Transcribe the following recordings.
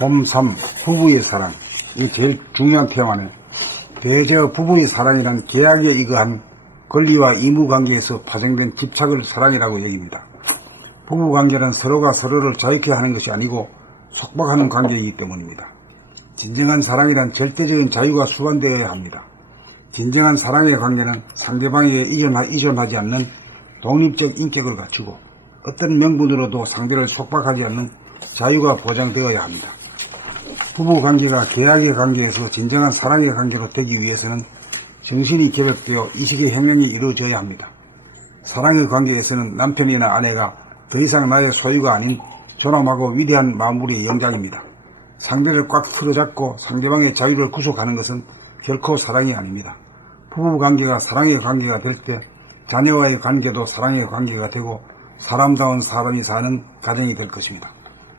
봄 3. 부부의 사랑. 이게 제일 중요한 테마네. 대저 부부의 사랑이란 계약에 의거한 권리와 의무 관계에서 파생된 집착을 사랑이라고 여깁니다. 부부관계는 서로가 서로를 자유케 하는 것이 아니고 속박하는 관계이기 때문입니다. 진정한 사랑이란 절대적인 자유가 수반되어야 합니다. 진정한 사랑의 관계는 상대방에게 이존하지 않는 독립적 인격을 갖추고 어떤 명분으로도 상대를 속박하지 않는 자유가 보장되어야 합니다. 부부관계가 계약의 관계에서 진정한 사랑의 관계로 되기 위해서는 정신이 개벽되어 의식의 혁명이 이루어져야 합니다. 사랑의 관계에서는 남편이나 아내가 더 이상 나의 소유가 아닌 존엄하고 위대한 만물의 영장입니다. 상대를 꽉 틀어잡고 상대방의 자유를 구속하는 것은 결코 사랑이 아닙니다. 부부관계가 사랑의 관계가 될 때 자녀와의 관계도 사랑의 관계가 되고 사람다운 사람이 사는 가정이 될 것입니다.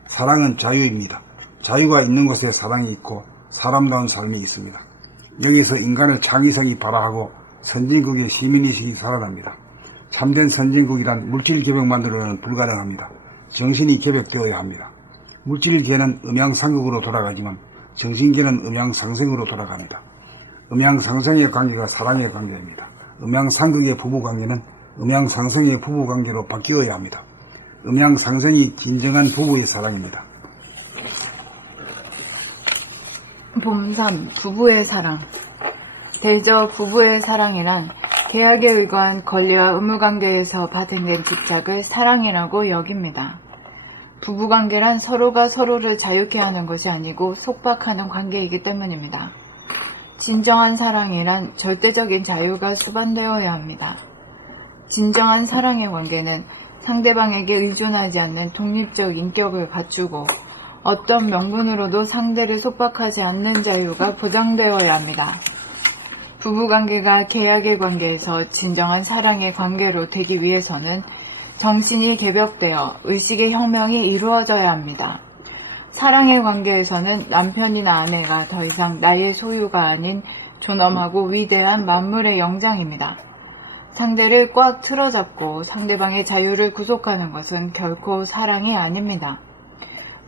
사랑은 자유입니다. 자유가 있는 곳에 사랑이 있고 사람다운 삶이 있습니다. 여기서 인간의 창의성이 발화하고 선진국의 시민의식이 살아납니다. 참된 선진국이란 물질 개벽만으로는 불가능합니다. 정신이 개벽되어야 합니다. 물질계는 음양상극으로 돌아가지만 정신계는 음양상생으로 돌아갑니다. 음양상생의 관계가 사랑의 관계입니다. 음양상극의 부부관계는 음양상생의 부부관계로 바뀌어야 합니다. 음양상생이 진정한 부부의 사랑입니다. 봄 3. 부부의 사랑. 대저 부부의 사랑이란 계약에 의거한 권리와 의무관계에서 파생된 집착을 사랑이라고 여깁니다. 부부관계란 서로가 서로를 자유케 하는 것이 아니고 속박하는 관계이기 때문입니다. 진정한 사랑이란 절대적인 자유가 수반되어야 합니다. 진정한 사랑의 관계는 상대방에게 의존하지 않는 독립적 인격을 갖추고 어떤 명분으로도 상대를 속박하지 않는 자유가 보장되어야 합니다. 부부관계가 계약의 관계에서 진정한 사랑의 관계로 되기 위해서는 정신이 개벽되어 의식의 혁명이 이루어져야 합니다. 사랑의 관계에서는 남편이나 아내가 더 이상 나의 소유가 아닌 존엄하고 위대한 만물의 영장입니다. 상대를 꽉 틀어잡고 상대방의 자유를 구속하는 것은 결코 사랑이 아닙니다.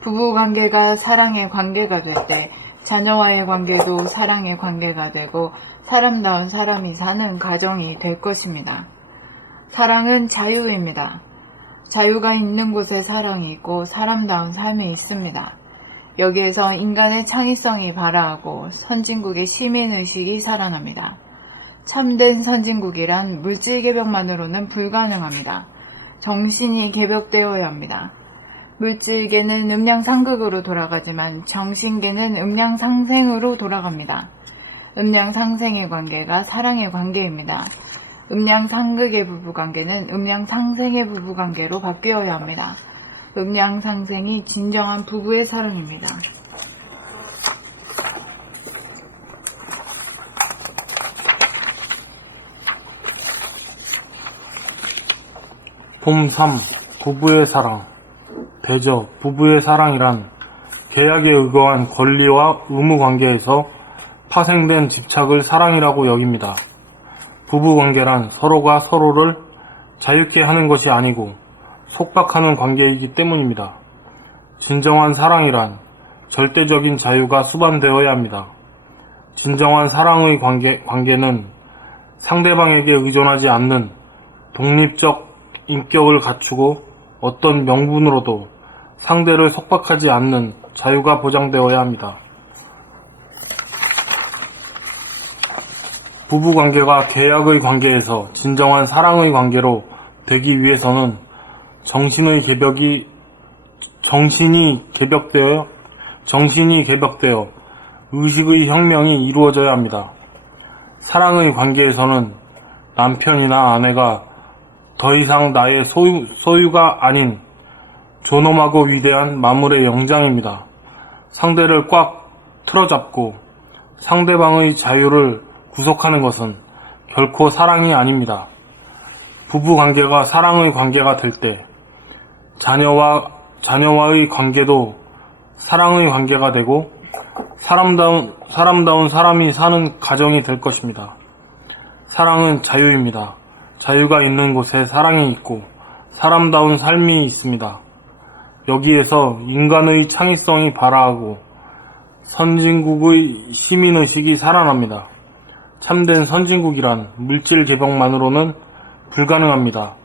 부부관계가 사랑의 관계가 될 때 자녀와의 관계도 사랑의 관계가 되고 사람다운 사람이 사는 가정이 될 것입니다. 사랑은 자유입니다. 자유가 있는 곳에 사랑이 있고 사람다운 삶이 있습니다. 여기에서 인간의 창의성이 발화하고 선진국의 시민의식이 살아납니다. 참된 선진국이란 물질 개벽만으로는 불가능합니다. 정신이 개벽되어야 합니다. 물질계는 음양상극으로 돌아가지만 정신계는 음양상생으로 돌아갑니다. 음양상생의 관계가 사랑의 관계입니다. 음양상극의 부부관계는 음양상생의 부부관계로 바뀌어야 합니다. 음양상생이 진정한 부부의 사랑입니다. 봄 3. 부부의 사랑. 대저 부부의 사랑이란 계약에 의거한 권리와 의무 관계에서 파생된 집착을 사랑이라고 여깁니다. 부부관계란 서로가 서로를 자유케 하는 것이 아니고 속박하는 관계이기 때문입니다. 진정한 사랑이란 절대적인 자유가 수반되어야 합니다. 진정한 사랑의 관계는 상대방에게 의존하지 않는 독립적 인격을 갖추고 어떤 명분으로도 상대를 속박하지 않는 자유가 보장되어야 합니다. 부부관계가 계약의 관계에서 진정한 사랑의 관계로 되기 위해서는 정신이 개벽되어 의식의 혁명이 이루어져야 합니다. 사랑의 관계에서는 남편이나 아내가 더 이상 나의 소유가 아닌 존엄하고 위대한 만물의 영장입니다. 상대를 꽉 틀어잡고 상대방의 자유를 구속하는 것은 결코 사랑이 아닙니다. 부부관계가 사랑의 관계가 될 때 자녀와의 관계도 사랑의 관계가 되고 사람다운 사람이 사는 가정이 될 것입니다. 사랑은 자유입니다. 자유가 있는 곳에 사랑이 있고 사람다운 삶이 있습니다. 여기에서 인간의 창의성이 발화하고 선진국의 시민의식이 살아납니다. 참된 선진국이란 물질 개벽만으로는 불가능합니다.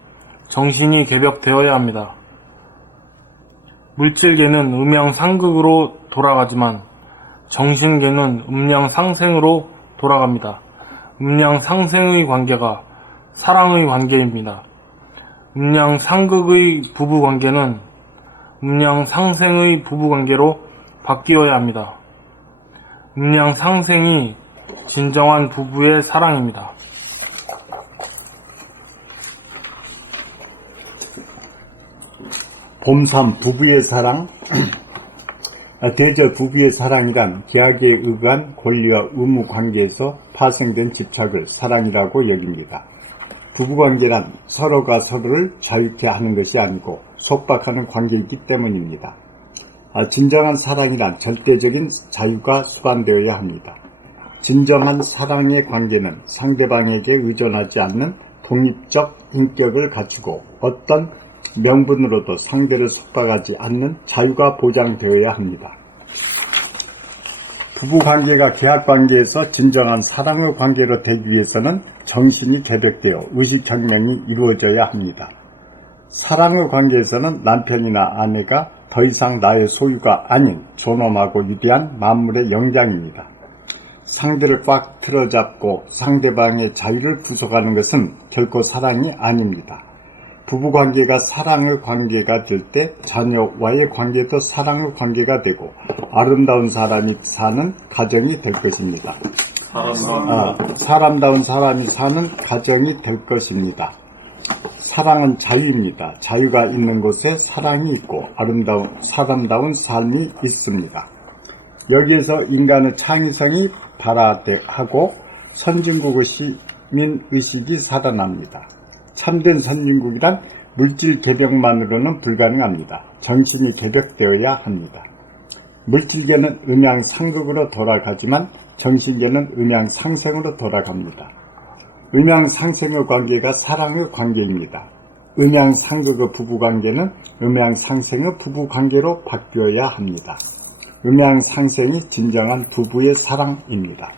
정신이 개벽되어야 합니다. 물질계는 음양상극으로 돌아가지만 정신계는 음양상생으로 돌아갑니다. 음양상생의 관계가 사랑의 관계입니다. 음양상극의 부부관계는 음양상생의 부부관계로 바뀌어야 합니다. 음양상생이 진정한 부부의 사랑입니다. 봄삼 부부의 사랑. 대저 부부의 사랑이란 계약에 의한 권리와 의무 관계에서 파생된 집착을 사랑이라고 여깁니다. 부부관계란 서로가 서로를 자유케 하는 것이 아니고 속박하는 관계이기 때문입니다. 진정한 사랑이란 절대적인 자유가 수반되어야 합니다. 진정한 사랑의 관계는 상대방에게 의존하지 않는 독립적 인격을 갖추고 어떤 명분으로도 상대를 속박하지 않는 자유가 보장되어야 합니다. 부부관계가 계약관계에서 진정한 사랑의 관계로 되기 위해서는 정신이 개벽되어 의식혁명이 이루어져야 합니다. 사랑의 관계에서는 남편이나 아내가 더 이상 나의 소유가 아닌 존엄하고 위대한 만물의 영장입니다. 상대를 꽉 틀어잡고 상대방의 자유를 부숴가는 것은 결코 사랑이 아닙니다. 부부관계가 사랑의 관계가 될 때 자녀와의 관계도 사랑의 관계가 되고 아름다운 사람이 사는 가정이 될 것입니다. 사람다운 사람이 사는 가정이 될 것입니다. 사랑은 자유입니다. 자유가 있는 곳에 사랑이 있고 사람다운 삶이 있습니다. 여기에서 인간의 창의성이 발화하고 선진국의 시민의식이 살아납니다. 참된 선진국이란 물질 개벽만으로는 불가능합니다. 정신이 개벽되어야 합니다. 물질계는 음양상극으로 돌아가지만 정신계는 음양상생으로 돌아갑니다. 음양상생의 관계가 사랑의 관계입니다. 음양상극의 부부관계는 음양상생의 부부관계로 바뀌어야 합니다. 음양상생이 진정한 부부의 사랑입니다.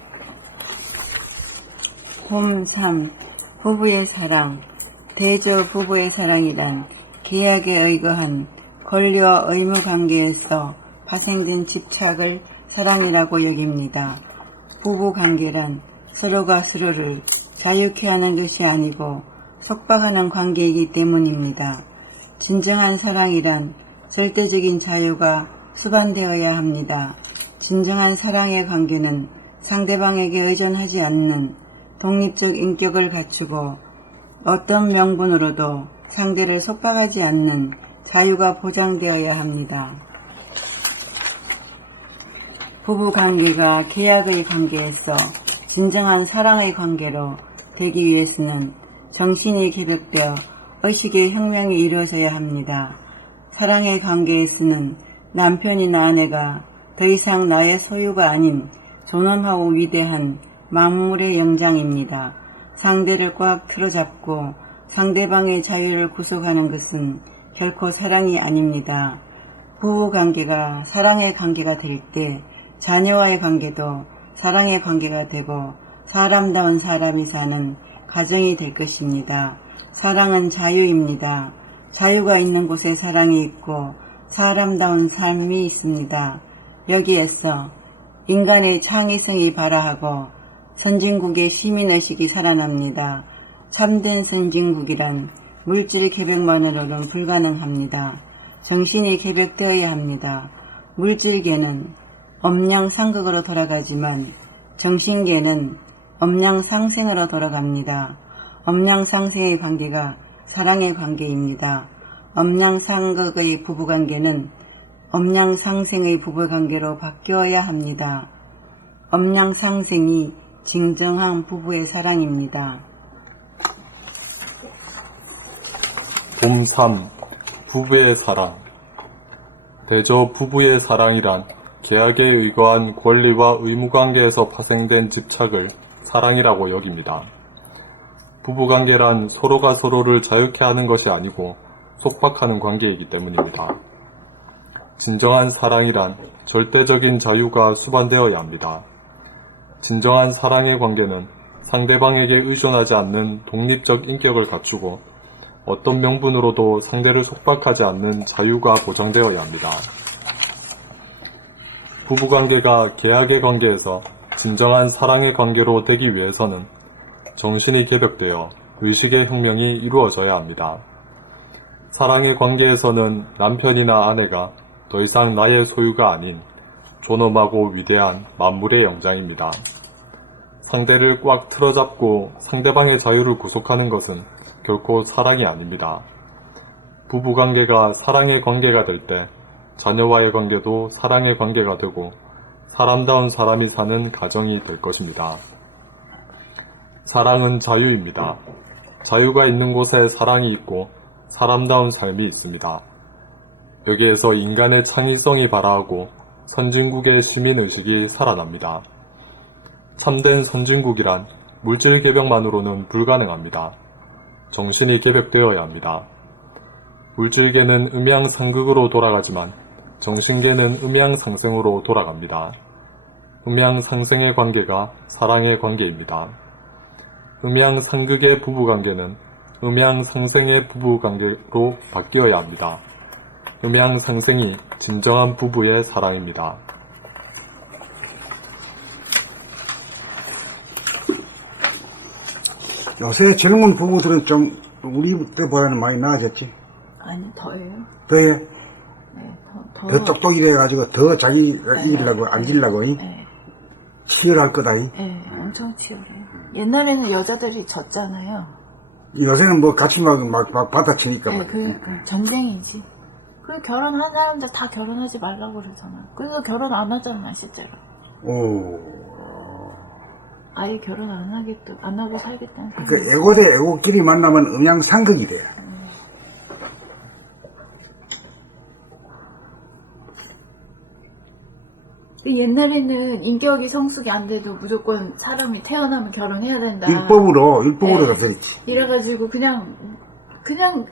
봄3 부부의 사랑. 대저 부부의 사랑이란 계약에 의거한 권리와 의무 관계에서 파생된 집착을 사랑이라고 여깁니다. 부부관계란 서로가 서로를 자유케 하는 것이 아니고 속박하는 관계이기 때문입니다. 진정한 사랑이란 절대적인 자유가 수반되어야 합니다. 진정한 사랑의 관계는 상대방에게 의존하지 않는 독립적 인격을 갖추고 어떤 명분으로도 상대를 속박하지 않는 자유가 보장되어야 합니다. 부부관계가 계약의 관계에서 진정한 사랑의 관계로 되기 위해서는 정신이 개벽되어 의식의 혁명이 이루어져야 합니다. 사랑의 관계에서는 남편이나 아내가 더 이상 나의 소유가 아닌 존엄하고 위대한 만물의 영장입니다. 상대를 꽉 틀어잡고 상대방의 자유를 구속하는 것은 결코 사랑이 아닙니다. 부부관계가 사랑의 관계가 될 때 자녀와의 관계도 사랑의 관계가 되고 사람다운 사람이 사는 가정이 될 것입니다. 사랑은 자유입니다. 자유가 있는 곳에 사랑이 있고 사람다운 삶이 있습니다. 여기에서 인간의 창의성이 발화하고 선진국의 시민의식이 살아납니다. 참된 선진국이란 물질 개벽만으로는 불가능합니다. 정신이 개벽되어야 합니다. 물질계는 음양상극으로 돌아가지만 정신계는 음양상생으로 돌아갑니다. 음양상생의 관계가 사랑의 관계입니다. 음양상극의 부부관계는 음양상생의 부부관계로 바뀌어야 합니다. 음양상생이 진정한 부부의 사랑입니다. 봄3 부부의 사랑. 대저 부부의 사랑이란 계약에 의거한 권리와 의무관계에서 파생된 집착을 사랑이라고 여깁니다. 부부관계란 서로가 서로를 자유케 하는 것이 아니고 속박하는 관계이기 때문입니다. 진정한 사랑이란 절대적인 자유가 수반되어야 합니다. 진정한 사랑의 관계는 상대방에게 의존하지 않는 독립적 인격을 갖추고 어떤 명분으로도 상대를 속박하지 않는 자유가 보장되어야 합니다. 부부관계가 계약의 관계에서 진정한 사랑의 관계로 되기 위해서는 정신이 개벽되어 의식의 혁명이 이루어져야 합니다. 사랑의 관계에서는 남편이나 아내가 더 이상 나의 소유가 아닌 존엄하고 위대한 만물의 영장입니다. 상대를 꽉 틀어잡고 상대방의 자유를 구속하는 것은 결코 사랑이 아닙니다. 부부관계가 사랑의 관계가 될 때 자녀와의 관계도 사랑의 관계가 되고 사람다운 사람이 사는 가정이 될 것입니다. 사랑은 자유입니다. 자유가 있는 곳에 사랑이 있고 사람다운 삶이 있습니다. 여기에서 인간의 창의성이 발화하고 선진국의 시민의식이 살아납니다. 참된 선진국이란 물질 개벽만으로는 불가능합니다. 정신이 개벽되어야 합니다. 물질계는 음양상극으로 돌아가지만 정신계는 음양상생으로 돌아갑니다. 음양상생의 관계가 사랑의 관계입니다. 음양상극의 부부관계는 음양상생의 부부관계로 바뀌어야 합니다. 음양상생이 진정한 부부의 사랑입니다. 요새 젊은 부부들은 좀 우리 때보다는 많이 나아졌지. 아니, 더해요. 더해. 네, 더 똑똑이래가지고 더 자기 이기려고 안기려고 네, 치열할 거다. 네, 엄청 치열해요. 옛날에는 여자들이 졌잖아요. 요새는 뭐 같이 막 받아치니까. 네, 그러니까 전쟁이지. 그리고 결혼한 사람들 다 결혼하지 말라고 그러잖아. 그래서 결혼 안 하잖아, 실제로. 오. 아예 결혼 안 하고 살겠다는 그 생각이. 애고 대 애고끼리 만나면 음양상극이 돼. 옛날에는 인격이 성숙이 안 돼도 무조건 사람이 태어나면 결혼해야 된다. 율법으로 네. 되었지. 이래가지고 그냥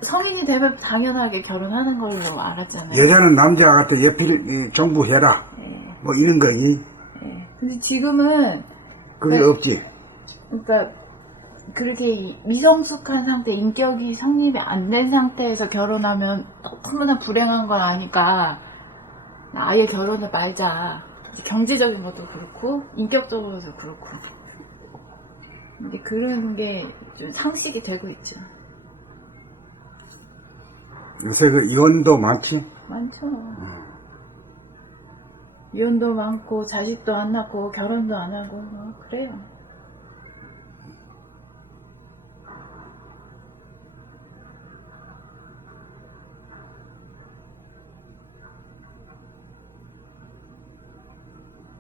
성인이 되면 당연하게 결혼하는 걸로 알았잖아요. 여자는 남자한테 예필 정부해라. 네. 뭐 이런 거니. 네. 근데 지금은 그게 네. 없지. 그러니까 그렇게 미성숙한 상태, 인격이 성립이 안 된 상태에서 결혼하면 너무나 불행한 건 아니까 아예 결혼을 말자. 경제적인 것도 그렇고 인격적으로도 그렇고. 근데 그런 게 좀 상식이 되고 있죠. 요새 그 이혼도 많지. 많죠. 이혼도 많고 자식도 안 낳고 결혼도 안 하고 뭐 그래요.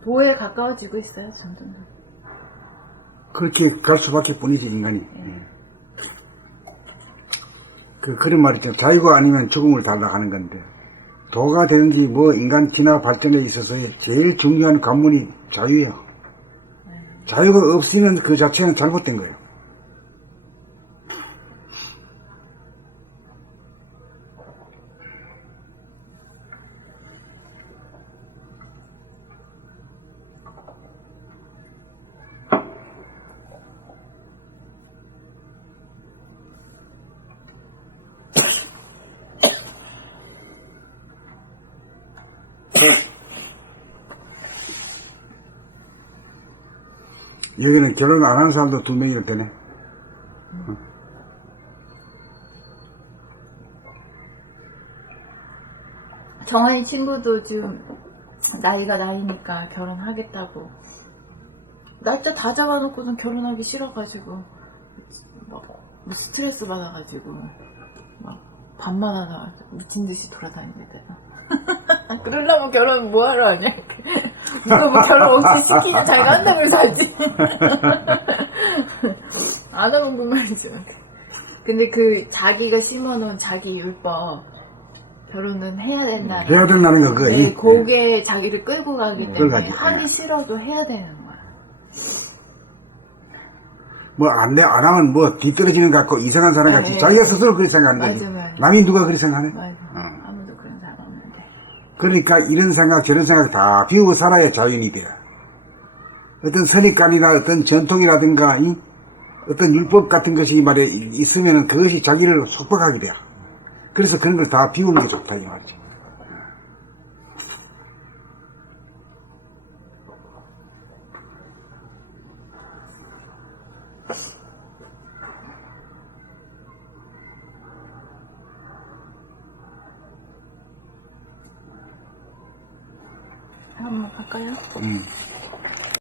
도에 가까워지고 있어요, 점점. 그렇게 갈 수밖에 뿐이지 인간이. 그런 말이 있죠. 자유가 아니면 죽음을 달라 하는 건데 도가 되는지 뭐 인간 진화 발전에 있어서의 제일 중요한 관문이 자유예요. 자유가 없으면 그 자체는 잘못된 거예요. 여기는 결혼 안 하는 사람도 2명이나 되네. 정한이 친구도 지금 나이가 나이니까 결혼하겠다고 날짜 다 잡아놓고선 결혼하기 싫어가지고 막 스트레스 받아가지고 막 밤마다 미친듯이 돌아다니는데 그러려면 결혼 뭐하러 하냐. 누가 뭐 결혼 없이 시키면 자기가 한다고 해서 하지. 안 하면 그 말이죠. 근데 그 자기가 심어놓은 자기 율법 결혼은 해야 된다는 해야 된다는 거 그거. 네, 그게 자기를 끌고 가기 때문에 끌고 가지. 하기 싫어도 해야 되는 거야. 뭐 안 하면 뭐 뒤떨어지는 것 같고 이상한 사람 같이 네. 자기가 스스로 그렇게 생각하는 거지. 맞아. 남이 누가 그렇게 생각하네? 맞아. 아무도 그런 사람 없는데. 그러니까 이런 생각 저런 생각 다 비우고 살아야 자연이 돼. 어떤 선입관이나 어떤 전통이라든가 어떤 율법 같은 것이 말에 있으면은 그것이 자기를 속박하게 돼. 그래서 그런 걸 다 비우는 게 좋다 이 말이지. 한번 갈까요?